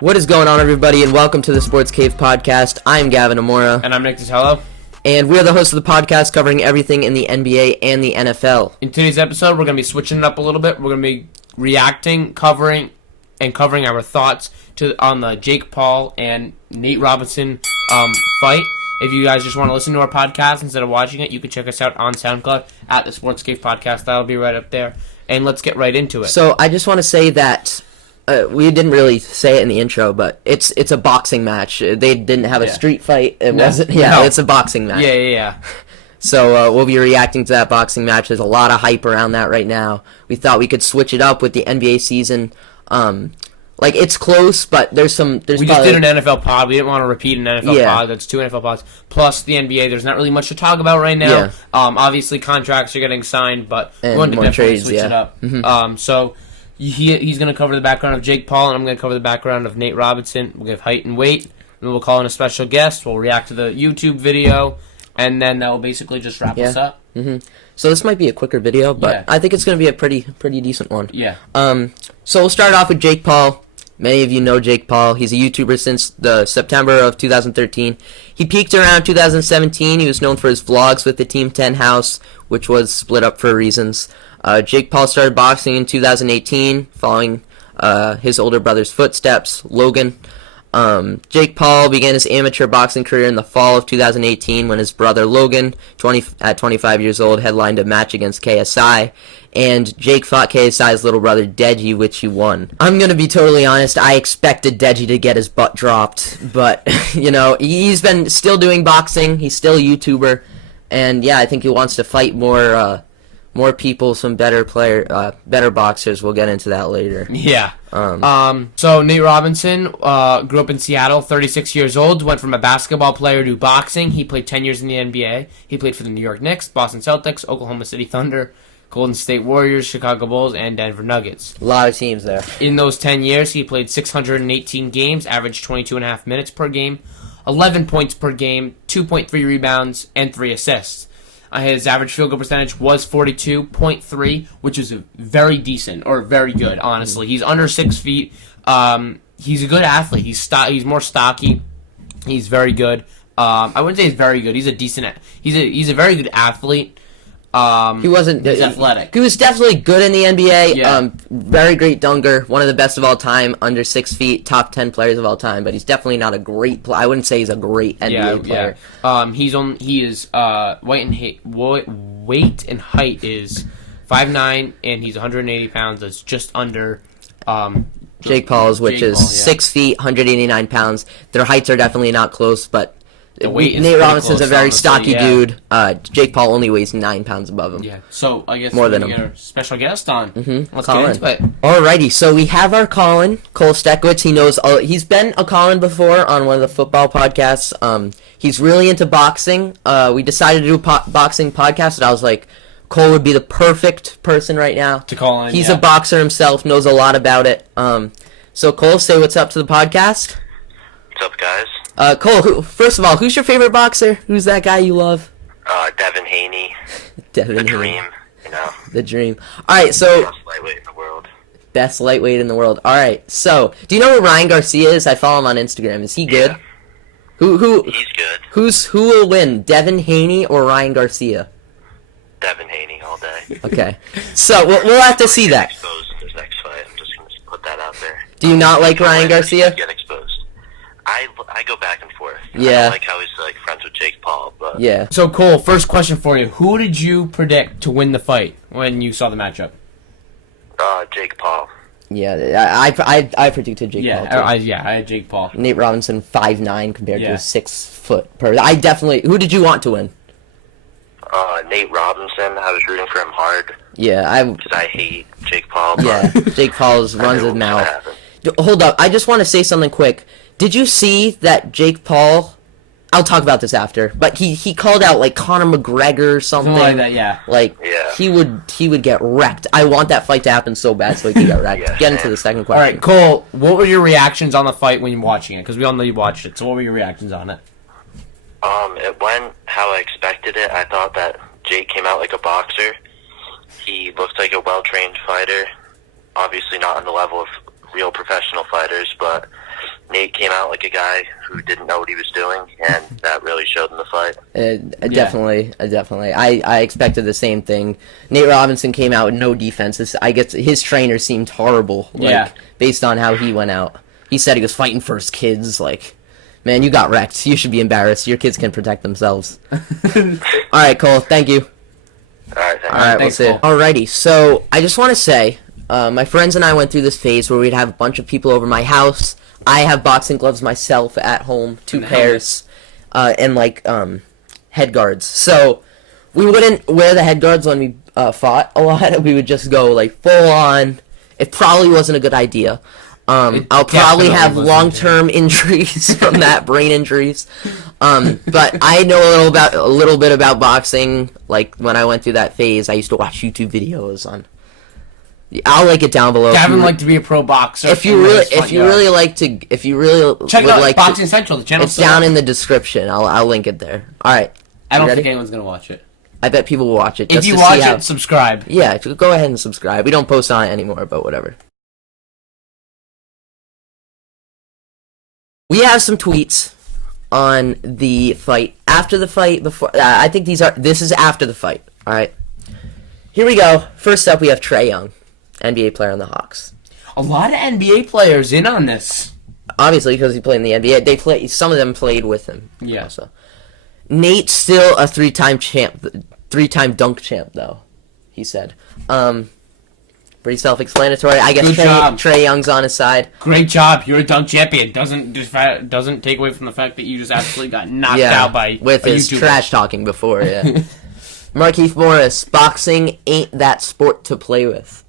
What is going on, everybody, and welcome to the Sports Cave Podcast. I'm Gavin Amora. And I'm Nick Tatello. And we're the hosts of the podcast covering everything in the NBA and the NFL. In today's episode, we're going to be switching it up a little bit. We're going to be reacting, covering our thoughts on the Jake Paul and Nate Robinson fight. If you guys just want to listen to our podcast instead of watching it, you can check us out on SoundCloud at the Sports Cave Podcast. That'll be right up there. And let's get right into it. So I just want to say that we didn't really say it in the intro, but it's a boxing match. They didn't have a street fight. It's a boxing match. Yeah. So we'll be reacting to that boxing match. There's a lot of hype around that right now. We thought we could switch it up with the NBA season. It's close, but we just did an NFL pod. We didn't want to repeat an NFL pod. That's 2 NFL pods. Plus the NBA, there's not really much to talk about right now. Yeah. Obviously, contracts are getting signed, but we wanted to more definitely trades, switch it up. Mm-hmm. So he's going to cover the background of Jake Paul, and I'm going to cover the background of Nate Robinson. We'll give height and weight, and we'll call in a special guest. We'll react to the YouTube video, and then that will basically just wrap us up. Mm-hmm. So this might be a quicker video, but I think it's going to be a pretty decent one. Yeah. So we'll start off with Jake Paul. Many of you know Jake Paul. He's a YouTuber since the September of 2013. He peaked around 2017. He was known for his vlogs with the Team 10 house, which was split up for reasons. Jake Paul started boxing in 2018, following his older brother's footsteps, Logan. Jake Paul began his amateur boxing career in the fall of 2018 when his brother Logan, at 25 years old, headlined a match against KSI, and Jake fought KSI's little brother Deji, which he won. I'm going to be totally honest, I expected Deji to get his butt dropped, but, he's been still doing boxing, he's still a YouTuber, and I think he wants to fight more people, some better boxers. We'll get into that later. Yeah. So Nate Robinson grew up in Seattle, 36 years old, went from a basketball player to boxing. He played 10 years in the NBA. He played for the New York Knicks, Boston Celtics, Oklahoma City Thunder, Golden State Warriors, Chicago Bulls, and Denver Nuggets. A lot of teams there. In those 10 years, he played 618 games, averaged 22.5 minutes per game, 11 points per game, 2.3 rebounds, and 3 assists. His average field goal percentage was 42.3, which is very decent, or very good, honestly. He's under 6 feet. He's a good athlete. He's more stocky. He's very good. I wouldn't say he's very good. He's a decent. He's a very good athlete. He's athletic. He was definitely good in the NBA. Yeah. Very great dunker, one of the best of all time, under 6 feet, top 10 players of all time. But he's definitely not a great player. I wouldn't say he's a great NBA player. Weight and height is 5'9", and he's 180 pounds. That's just under Jake Paul's, which is 6 feet, 189 pounds. Their heights are definitely not close, but Nate Robinson's a very stocky dude. Jake Paul only weighs 9 pounds above him. Yeah, so I guess more than we get our special guest on. Mm-hmm. Let's get into it. Alrighty, so we have our Colin, Cole Stekwitz. He knows. He's been a Colin before on one of the football podcasts. He's really into boxing. We decided to do a boxing podcast, and I was like, Cole would be the perfect person right now to call in. He's a boxer himself, knows a lot about it. So Cole, say what's up to the podcast. What's up, guys? Cole, first of all, who's your favorite boxer? Who's that guy you love? Devin Haney. Devin Haney. Dream, The dream. All right, so best lightweight in the world. Best lightweight in the world. All right, so do you know who Ryan Garcia is? I follow him on Instagram. Is he good? Yeah. Who? He's good. Who will win, Devin Haney or Ryan Garcia? Devin Haney all day. Okay, so we'll have to see that. Exposed in his next fight. I'm just gonna put that out there. Do you not like Ryan Garcia? Get exposed. I go back and forth. Yeah. I don't like how he's friends with Jake Paul, but yeah. So Cole, first question for you: who did you predict to win the fight when you saw the matchup? Jake Paul. Yeah, I predicted Jake Paul too. I had Jake Paul. Nate Robinson 5'9" compared to a 6 foot person. I definitely. Who did you want to win? Nate Robinson. I was rooting for him hard. Yeah, because I hate Jake Paul. But yeah, Jake Paul runs his mouth. Hold up, I just want to say something quick. Did you see that Jake Paul? I'll talk about this after. But he called out Conor McGregor or something. Like that, yeah. He would get wrecked. I want that fight to happen so bad so he could get wrecked. Get into the second question. All right, Cole. What were your reactions on the fight when you were watching it? Because we all know you watched it. So what were your reactions on it? It went how I expected it. I thought that Jake came out like a boxer. He looked like a well-trained fighter. Obviously not on the level of real professional fighters, but Nate came out like a guy who didn't know what he was doing, and that really showed in the fight. Definitely. I expected the same thing. Nate Robinson came out with no defense. I guess his trainer seemed horrible. Based on how he went out. He said he was fighting for his kids. Like, man, you got wrecked. You should be embarrassed. Your kids can protect themselves. All right, Cole. Thank you. All right, thanks. All right, Thanks, we'll see. Cole. Alrighty, so I just want to say, my friends and I went through this phase where we'd have a bunch of people over my house. I have boxing gloves myself at home, 2 pairs, and head guards. So we wouldn't wear the head guards when we fought a lot. We would just go like full on. It probably wasn't a good idea. I'll probably have wasn't, long-term injuries from that, brain injuries. But I know a little bit about boxing. Like when I went through that phase, I used to watch YouTube videos on. I'll link it down below. Gavin liked to be a pro boxer. If you really check would out like Boxing to, Central. The channel. it's down in the description. I'll link it there. All right. I don't ready? think anyone's gonna watch it. I bet people will watch it. If Just you to watch see it, subscribe. yeah, go ahead and subscribe. We don't post on it anymore, but whatever. We have some tweets on the fight. After the fight, before I think this is after the fight. All right. Here we go. First up, we have Trae Young, NBA player on the Hawks. A lot of NBA players in on this. Obviously, because he played in the NBA. Some of them played with him. Yeah. Also. Nate's still a 3-time dunk champ, though. He said. Pretty self-explanatory. I guess Good job. Trae Young's on his side. Great job. You're a dunk champion. Doesn't take away from the fact that you just absolutely got knocked out by with a his YouTuber. trash talking before. Yeah. Markieff Morris, boxing ain't that sport to play with.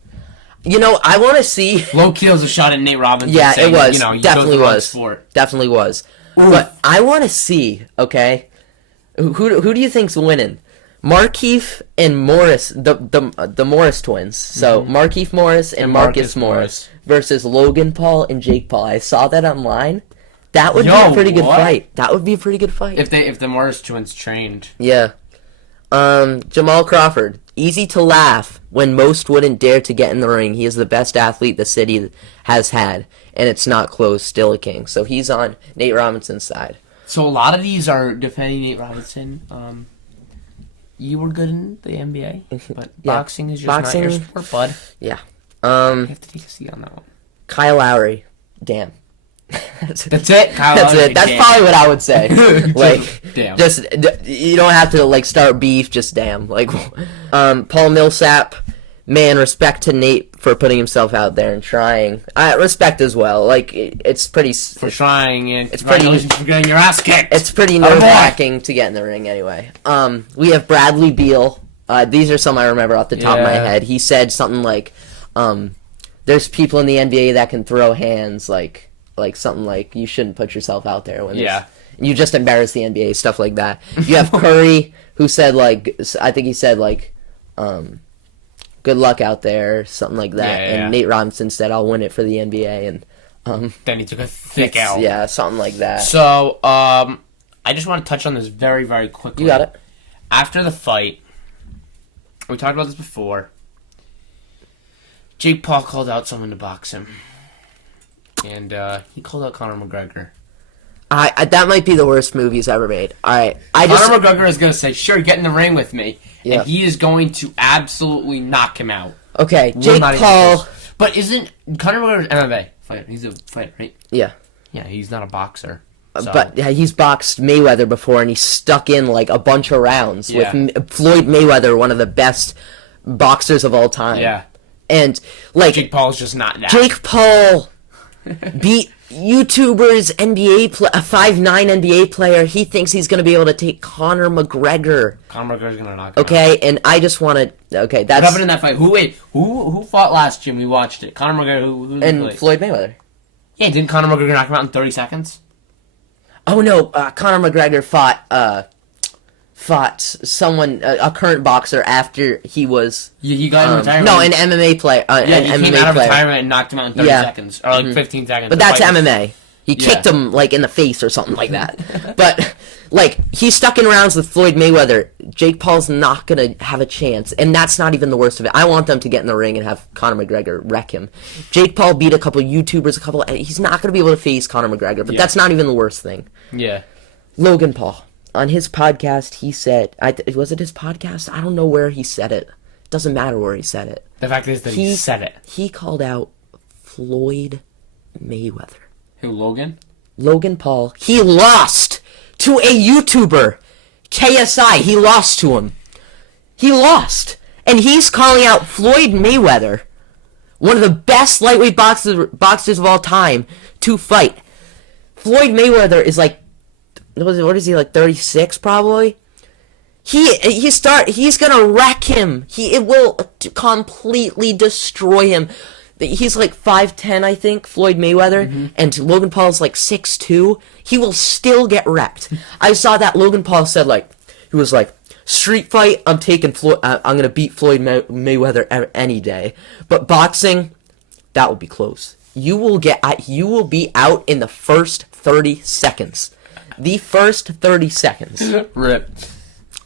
You know, I want to see. Low key was a shot at Nate Robinson. Yeah, saying, it was. You know, you Definitely chose the wrong was. sport. Definitely was. But I want to see. Okay, who do you think's winning? Markieff and Morris, the Morris twins. So Markieff Morris and Marcus Morris versus Logan Paul and Jake Paul. I saw that online. That would be a pretty good fight. That would be a pretty good fight. If the Morris twins trained. Yeah. Jamal Crawford. Easy to laugh when most wouldn't dare to get in the ring. He is the best athlete the city has had, and it's not close. Still a king. So he's on Nate Robinson's side. So a lot of these are defending Nate Robinson. You were good in the NBA, but boxing is just not your sport, bud. Yeah. You have to take a seat on that one. Kyle Lowry. Damn. That's it. Kyle That's Lowry, it. That's damn. probably what I would say. Like, Damn. just you don't have to like start beef. Just damn. Like, Paul Millsap. Man, respect to Nate for putting himself out there and trying. Respect as well. Like, it's pretty. For trying, and it's pretty. congratulations for getting your ass kicked. It's pretty nerve-wracking to get in the ring anyway. We have Bradley Beal. These are some I remember off the top of my head. He said something like, "There's people in the NBA that can throw hands." Like something like, "You shouldn't put yourself out there when you just embarrass the NBA." Stuff like that. You have Curry, who said like, I think he said like, "Good luck out there," something like that. And Nate Robinson said, "I'll win it for the NBA." And then he took a thick L. Yeah, something like that. So, I just want to touch on this very, very quickly. You got it. After the fight, we talked about this before. Jake Paul called out someone to box him. And he called out Conor McGregor. That might be the worst move he's ever made. All right, Conor McGregor is going to say, "Sure, get in the ring with me," Yeah. and he is going to absolutely knock him out. Okay, Jake Paul. But isn't Conor McGregor an MMA fighter? He's a fighter, right? Yeah. Yeah, he's not a boxer. So. But he's boxed Mayweather before, and he stuck in like a bunch of rounds with Floyd Mayweather, one of the best boxers of all time. Yeah. And like Jake Paul's just not that. Jake Paul beat YouTubers, a 5'9" NBA player. He thinks he's going to be able to take Conor McGregor. Conor McGregor's going to knock him out. Okay, and I just want to. Okay, that's. What happened in that fight? Who fought last year? We watched it. Conor McGregor. Who and Floyd Mayweather. Yeah, didn't Conor McGregor knock him out in 30 seconds? Oh no, Conor McGregor fought someone, a current boxer, after he was. You got in retirement. No, an MMA player. He an came MMA out of player. retirement and knocked him out in 30 seconds, or like 15 seconds. But that's MMA. He kicked him like in the face or something like that. But Like, he's stuck in rounds with Floyd Mayweather. Jake Paul's not going to have a chance. And that's not even the worst of it. I want them to get in the ring and have Conor McGregor wreck him. Jake Paul beat a couple YouTubers, he's not going to be able to face Conor McGregor. But that's not even the worst thing. Yeah. Logan Paul. On his podcast, he said... was it his podcast? I don't know where he said it. It doesn't matter where he said it. The fact is that he said it. He called out Floyd Mayweather. Who, Logan? Logan Paul. He lost to a YouTuber, KSI. He lost to him. He lost. And he's calling out Floyd Mayweather, one of the best lightweight boxers of all time, to fight. Floyd Mayweather is like, what is he, like 36 probably? He's gonna wreck him. It will completely destroy him. He's like 5'10", I think, Floyd Mayweather, and Logan Paul's like 6'2". He will still get wrecked. I saw that Logan Paul said, like, he was like, street fight, I'm taking Floyd, I'm gonna beat Floyd Mayweather any day. But boxing, that will be close. You will be out in the first 30 seconds. The first 30 seconds. Rip.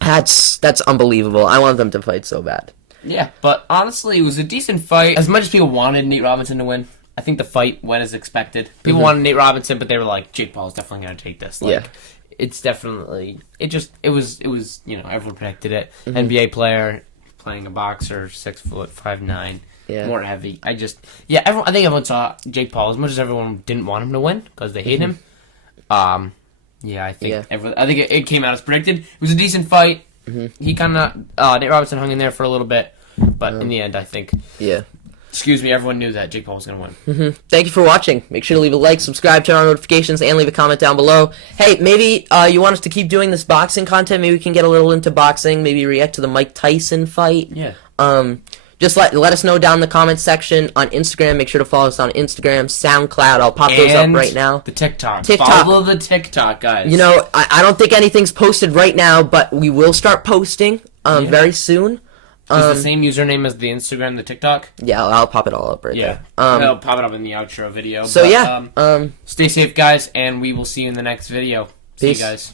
That's unbelievable. I want them to fight so bad. Yeah, but honestly, it was a decent fight. As much as people wanted Nate Robinson to win, I think the fight went as expected. People wanted Nate Robinson, but they were like, Jake Paul's definitely going to take this. Like, it's definitely... It was everyone predicted it. NBA player, playing a boxer, 6 foot, 5'9", more heavy. I think everyone saw Jake Paul, as much as everyone didn't want him to win, because they hate him. I think it came out as predicted. It was a decent fight. He kind of Nate Robinson hung in there for a little bit, but in the end, I think everyone knew that Jake Paul was going to win. Thank you for watching. Make sure to leave a like, subscribe, turn on notifications, and leave a comment down below. Hey, maybe you want us to keep doing this boxing content. Maybe we can get a little into boxing. Maybe react to the Mike Tyson fight. Just let us know down in the comments section on Instagram. Make sure to follow us on Instagram, SoundCloud. I'll pop those up right now. The TikTok. Follow the TikTok, guys. You know, I don't think anything's posted right now, but we will start posting very soon. Is the same username as the Instagram, the TikTok? Yeah, I'll pop it all up right there. I'll pop it up in the outro video. So, stay safe, guys, and we will see you in the next video. See you guys.